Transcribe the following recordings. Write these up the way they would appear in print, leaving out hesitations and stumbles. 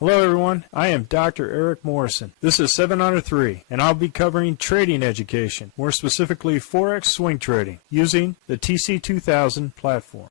Hello everyone, I am Dr. Eric Morrison. This is 7 Under 3, and I'll be covering trading education, more specifically Forex swing trading, using the TC2000 platform.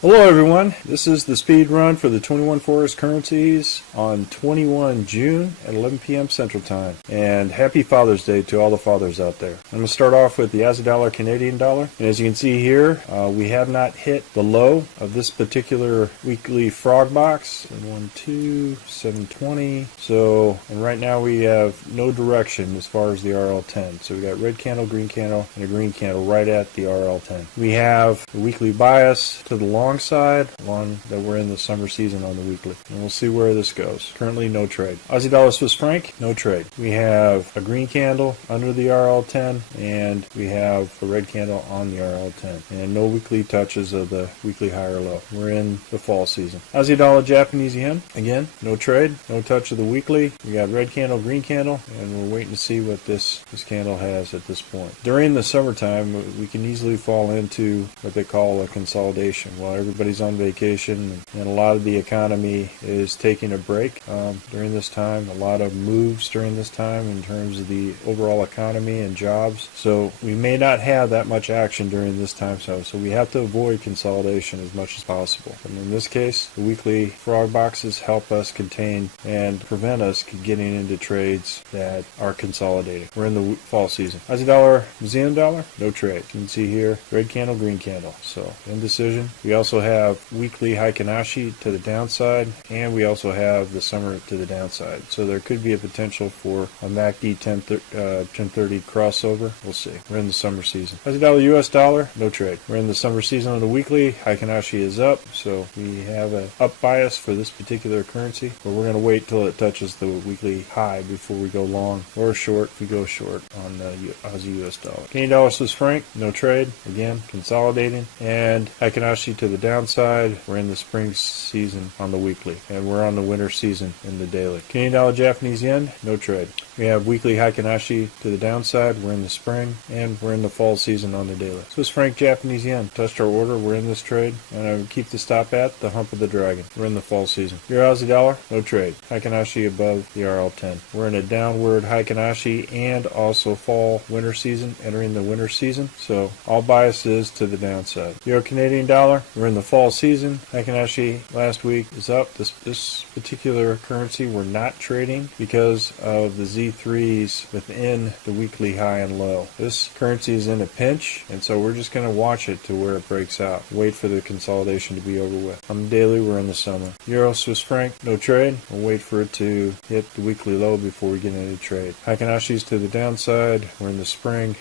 Hello everyone, this is the speed run for the 21 Forex currencies on 21 June at 11 p.m. Central Time. And happy Father's Day to all the fathers out there. I'm going to start off with the Aussie dollar, Canadian dollar. And as you can see here, we have not hit the low of this particular weekly frog box. 720. So, and right now we have no direction as far as the RL10. So we got red candle, green candle, and a green candle right at the RL10. We have the weekly bias to the long side, one that we're in the summer season on the weekly, and we'll see where this goes. Currently no trade. Aussie dollar, Swiss franc, no trade. We have a green candle under the RL10, and we have a red candle on the RL10, and no weekly touches of the weekly high or low. We're in the fall season. Aussie dollar, Japanese yen, again no trade, no touch of the weekly. We got red candle, green candle, and we're waiting to see what this candle has at this point. During the summertime, we can easily fall into what they call a consolidation. While everybody's on vacation and a lot of the economy is taking a break during this time, a lot of moves during this time in terms of the overall economy and jobs. So we may not have that much action during this time, so we have to avoid consolidation as much as possible. And in this case, the weekly frog boxes help us contain and prevent us getting into trades that are consolidating. We're in the fall season. Aussie dollar, New Zealand dollar, no trade. You can see here, red candle, green candle. So indecision. We also have weekly Heikinashi to the downside, and we also have the summer to the downside. So there could be a potential for a MACD 1030 crossover. We'll see. We're in the summer season. Aussie dollar, US dollar, no trade. We're in the summer season on the weekly. Heikinashi is up, so we have an up bias for this particular currency, but we're going to wait till it touches the weekly high before we go long or short. If we go short on the Aussie US dollar. Canadian dollar, Swiss franc, no trade. Again, consolidating, and Heikinashi to the downside. We're in the spring season on the weekly, and we're on the winter season in the daily. Canadian dollar, Japanese yen, no trade. We have weekly Heikinashi to the downside. We're in the spring, and we're in the fall season on the daily. Swiss franc, Japanese yen, touched our order. We're in this trade, and I would keep the stop at the hump of the dragon. We're in the fall season. Euro, Aussie dollar, no trade. Heikinashi above the RL10. We're in a downward Heikinashi and also fall winter season, entering the winter season. So all bias is to the downside. Euro, Canadian dollar, we're in the fall season. Heikinashi last week is up. This particular currency we're not trading because of the Z3s within the weekly high and low. This currency is in a pinch, and so we're just going to watch it to where it breaks out. Wait for the consolidation to be over with. On the daily, we're in the summer. Euro, Swiss franc, no trade. We'll wait for it to hit the weekly low before we get any trade. Heikinashi's to the downside. We're in the spring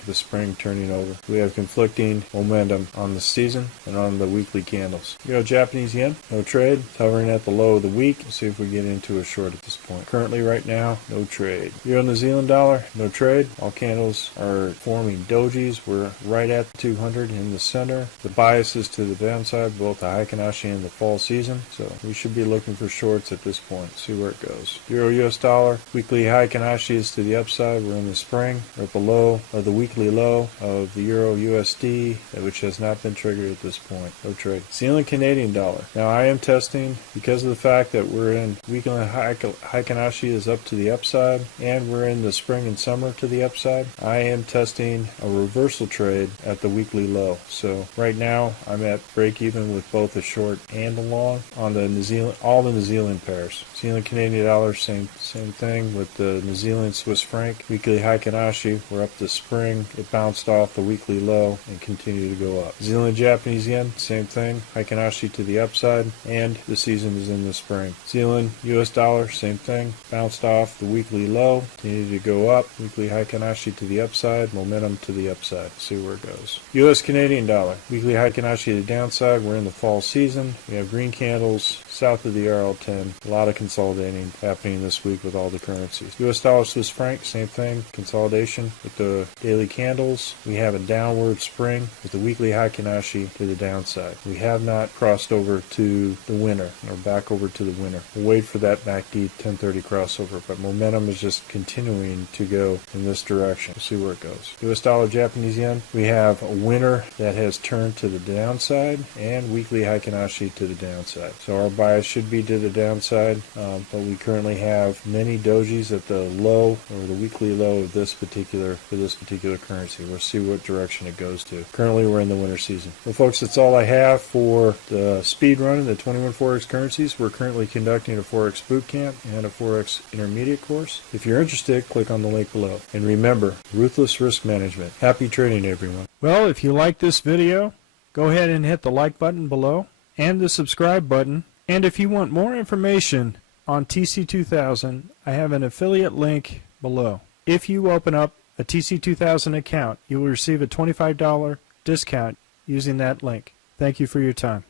turning over. We have conflicting momentum on the season and on the weekly candles. Euro, Japanese yen, no trade. It's hovering at the low of the week. We'll see if we get into a short at this point. Currently, right now, no trade. Euro, New Zealand dollar, no trade. All candles are forming dojis. We're right at 200 in the center. The bias is to the downside, both the Heikinashi and the fall season. So we should be looking for shorts at this point. See where it goes. Euro, US dollar, weekly Heikinashi is to the upside. We're in the spring. We're at the low of the weekly low of the Euro USD, which has not been triggered at this point. No trade. New Zealand Canadian dollar. Now I am testing because of the fact that we're in weekly Heikinashi is up to the upside, and we're in the spring and summer to the upside. I am testing a reversal trade at the weekly low. So right now I'm at break even with both a short and a long on the New Zealand, all the New Zealand pairs. New Zealand Canadian dollar, same thing with the New Zealand Swiss franc. Weekly Heikinashi, we're up to spring. It bounced off the weekly low and continued to go up. New Zealand Japanese yen, same thing. Heikinashi to the upside, and the season is in the spring. New Zealand US dollar, same thing. Bounced off the weekly low, continued to go up. Weekly Heikinashi to the upside, momentum to the upside. See where it goes. US Canadian dollar, weekly Heikinashi to the downside. We're in the fall season. We have green candles south of the RL10. A lot of consolidating happening this week with all the currencies. US dollar, Swiss franc, same thing. Consolidation with the daily candles. We have a downward spring with the weekly Heikinashi to the downside. We have not crossed over to the winner or back over to the winner. We'll wait for that MACD 1030 crossover, but momentum is just continuing to go in this direction. We'll see where it goes. US dollar, Japanese yen, we have a winner that has turned to the downside and weekly Heikin-Ashi to the downside. So our bias should be to the downside, but we currently have many dojis at the low or the weekly low of this particular currency. We'll see what direction it goes to. Currently we're in the winter season. Well folks, that's all I have for the speed run in the 21 Forex currencies. We're currently conducting a Forex boot camp and a Forex intermediate course. If you're interested, click on the link below. And remember, ruthless risk management. Happy trading, everyone. Well, if you like this video, go ahead and hit the like button below and the subscribe button. And if you want more information on TC2000, I have an affiliate link below. If you open up a TC2000 account, you will receive a $25 discount using that link. Thank you for your time.